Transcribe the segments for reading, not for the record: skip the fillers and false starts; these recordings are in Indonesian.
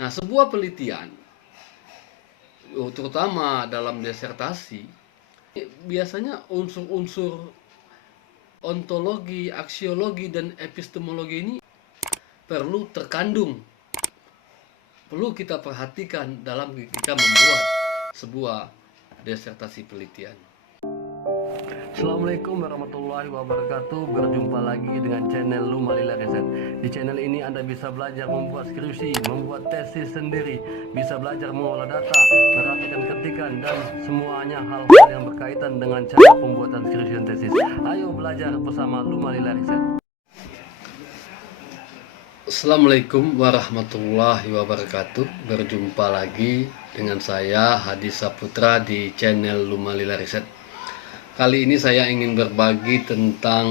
Nah, sebuah penelitian, terutama dalam disertasi, biasanya unsur-unsur ontologi, aksiologi, dan epistemologi ini perlu terkandung, perlu kita perhatikan dalam kita membuat sebuah disertasi penelitian. Assalamualaikum warahmatullahi wabarakatuh. Berjumpa lagi dengan channel Lumalila Riset. Di channel ini Anda bisa belajar membuat skripsi, membuat tesis sendiri, bisa belajar mengolah data, merapikan ketikan, dan semuanya hal-hal yang berkaitan dengan cara pembuatan skripsi dan tesis. Ayo belajar bersama Lumalila Riset. Assalamualaikum warahmatullahi wabarakatuh. Berjumpa lagi dengan saya Hadi Saputra di channel Lumalila Riset. Kali ini saya ingin berbagi tentang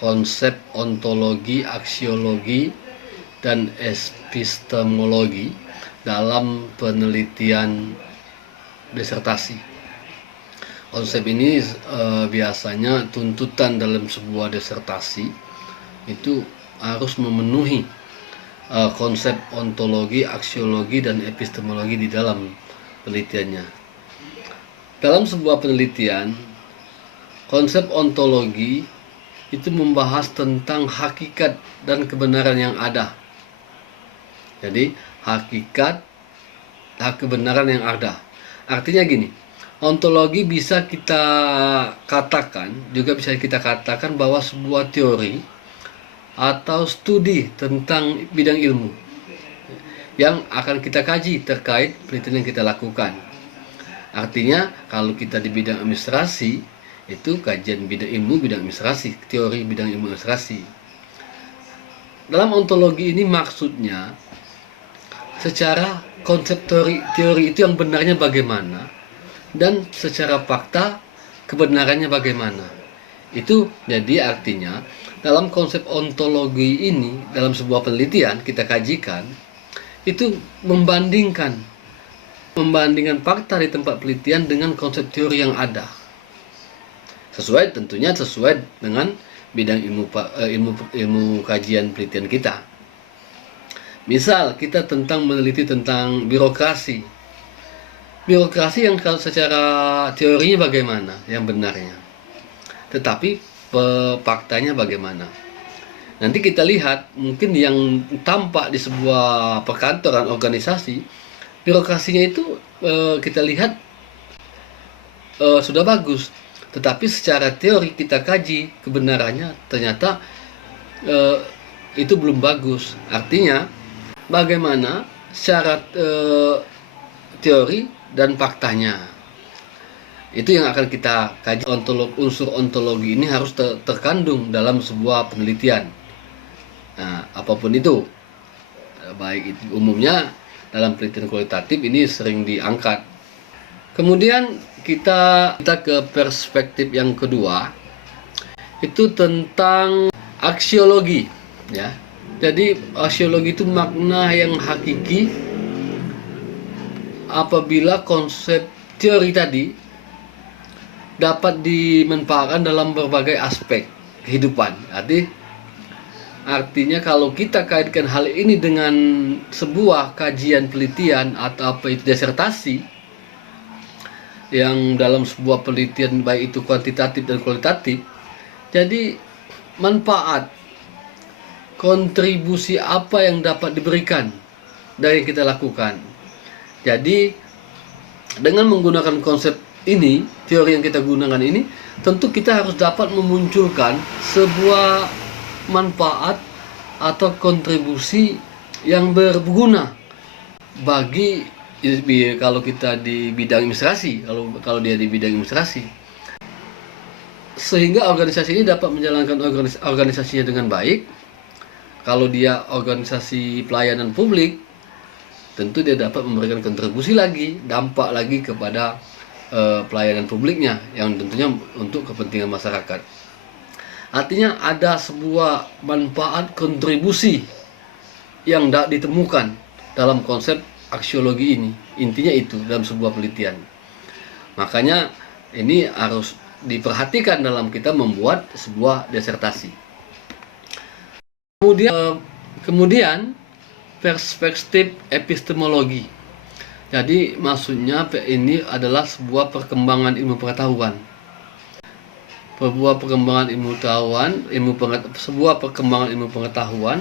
konsep ontologi, aksiologi, dan epistemologi dalam penelitian disertasi. Konsep ini biasanya tuntutan dalam sebuah disertasi itu harus memenuhi konsep ontologi, aksiologi, dan epistemologi di dalam penelitiannya. Dalam sebuah penelitian, konsep ontologi itu membahas tentang hakikat dan kebenaran yang ada. Jadi, kebenaran yang ada. Artinya gini, ontologi bisa kita katakan, juga bisa kita katakan bahwa sebuah teori atau studi tentang bidang ilmu yang akan kita kaji terkait penelitian yang kita lakukan. Artinya, kalau kita di bidang administrasi, itu kajian bidang ilmu bidang administrasi, teori bidang ilmu administrasi. Dalam ontologi ini maksudnya secara konsep teori itu yang benarnya bagaimana, dan secara fakta kebenarannya bagaimana. Itu jadi artinya dalam konsep ontologi ini, dalam sebuah penelitian kita kajikan, itu membandingkan fakta di tempat penelitian dengan konsep teori yang ada. Tentunya sesuai dengan bidang ilmu kajian penelitian kita. Misal kita meneliti tentang birokrasi. Birokrasi yang secara teorinya bagaimana, yang benarnya. Tetapi faktanya bagaimana. Nanti kita lihat, mungkin yang tampak di sebuah perkantoran organisasi, birokrasinya itu kita lihat sudah bagus. Tetapi secara teori kita kaji kebenarannya, ternyata itu belum bagus. Artinya bagaimana secara teori dan faktanya. Itu yang akan kita kaji. Unsur ontologi ini harus terkandung dalam sebuah penelitian. Nah, apapun itu, baik itu umumnya dalam penelitian kualitatif ini sering diangkat. Kemudian kita ke perspektif yang kedua, itu tentang aksiologi, ya. Jadi aksiologi itu makna yang hakiki apabila konsep teori tadi dapat dimanfaatkan dalam berbagai aspek kehidupan. Artinya kalau kita kaitkan hal ini dengan sebuah kajian penelitian atau apa itu disertasi, yang dalam sebuah penelitian baik itu kuantitatif dan kualitatif, jadi manfaat, kontribusi apa yang dapat diberikan dari yang kita lakukan. Jadi dengan menggunakan konsep ini, teori yang kita gunakan ini, tentu kita harus dapat memunculkan sebuah manfaat atau kontribusi yang berguna bagi, kalau kita di bidang administrasi, kalau dia di bidang administrasi, sehingga organisasi ini dapat menjalankan organisasinya dengan baik. Kalau dia organisasi pelayanan publik, tentu dia dapat memberikan kontribusi lagi, dampak lagi kepada pelayanan publiknya, yang tentunya untuk kepentingan masyarakat. Artinya ada sebuah manfaat kontribusi yang ditemukan dalam konsep aksiologi ini. Intinya itu dalam sebuah penelitian. Makanya ini harus diperhatikan dalam kita membuat sebuah disertasi. Kemudian perspektif epistemologi. Jadi maksudnya ini adalah sebuah perkembangan ilmu pengetahuan. Sebuah perkembangan ilmu pengetahuan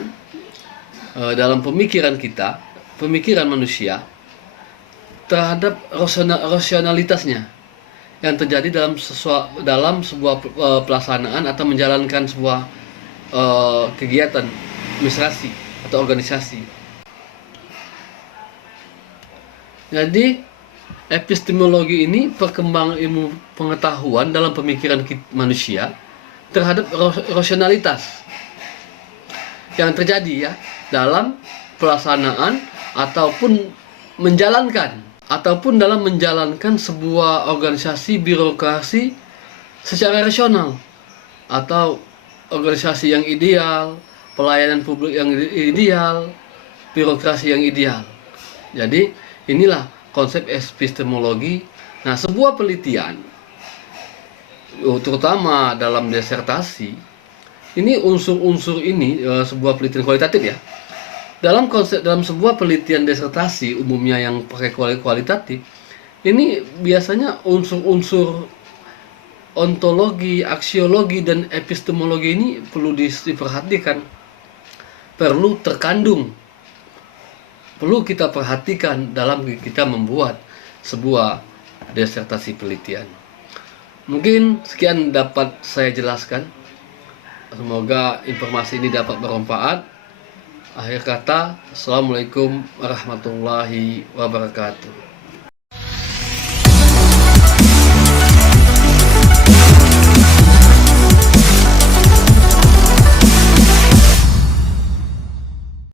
dalam pemikiran kita, pemikiran manusia terhadap rasionalitasnya yang terjadi dalam sebuah pelaksanaan atau menjalankan sebuah kegiatan administrasi atau organisasi. Jadi epistemologi ini perkembangan ilmu pengetahuan dalam pemikiran manusia terhadap rasionalitas yang terjadi ya dalam pelaksanaan ataupun dalam menjalankan sebuah organisasi birokrasi secara rasional, atau organisasi yang ideal, pelayanan publik yang ideal, birokrasi yang ideal. Jadi inilah konsep epistemologi. Nah, sebuah penelitian, terutama dalam disertasi, ini unsur-unsur ini sebuah penelitian kualitatif ya. Dalam sebuah penelitian disertasi umumnya yang pakai kualitatif, ini biasanya unsur-unsur ontologi, aksiologi, dan epistemologi ini perlu diperhatikan, perlu kita perhatikan dalam kita membuat sebuah disertasi penelitian. Mungkin sekian dapat saya jelaskan. Semoga informasi ini dapat bermanfaat. Akhir kata, Assalamualaikum warahmatullahi wabarakatuh.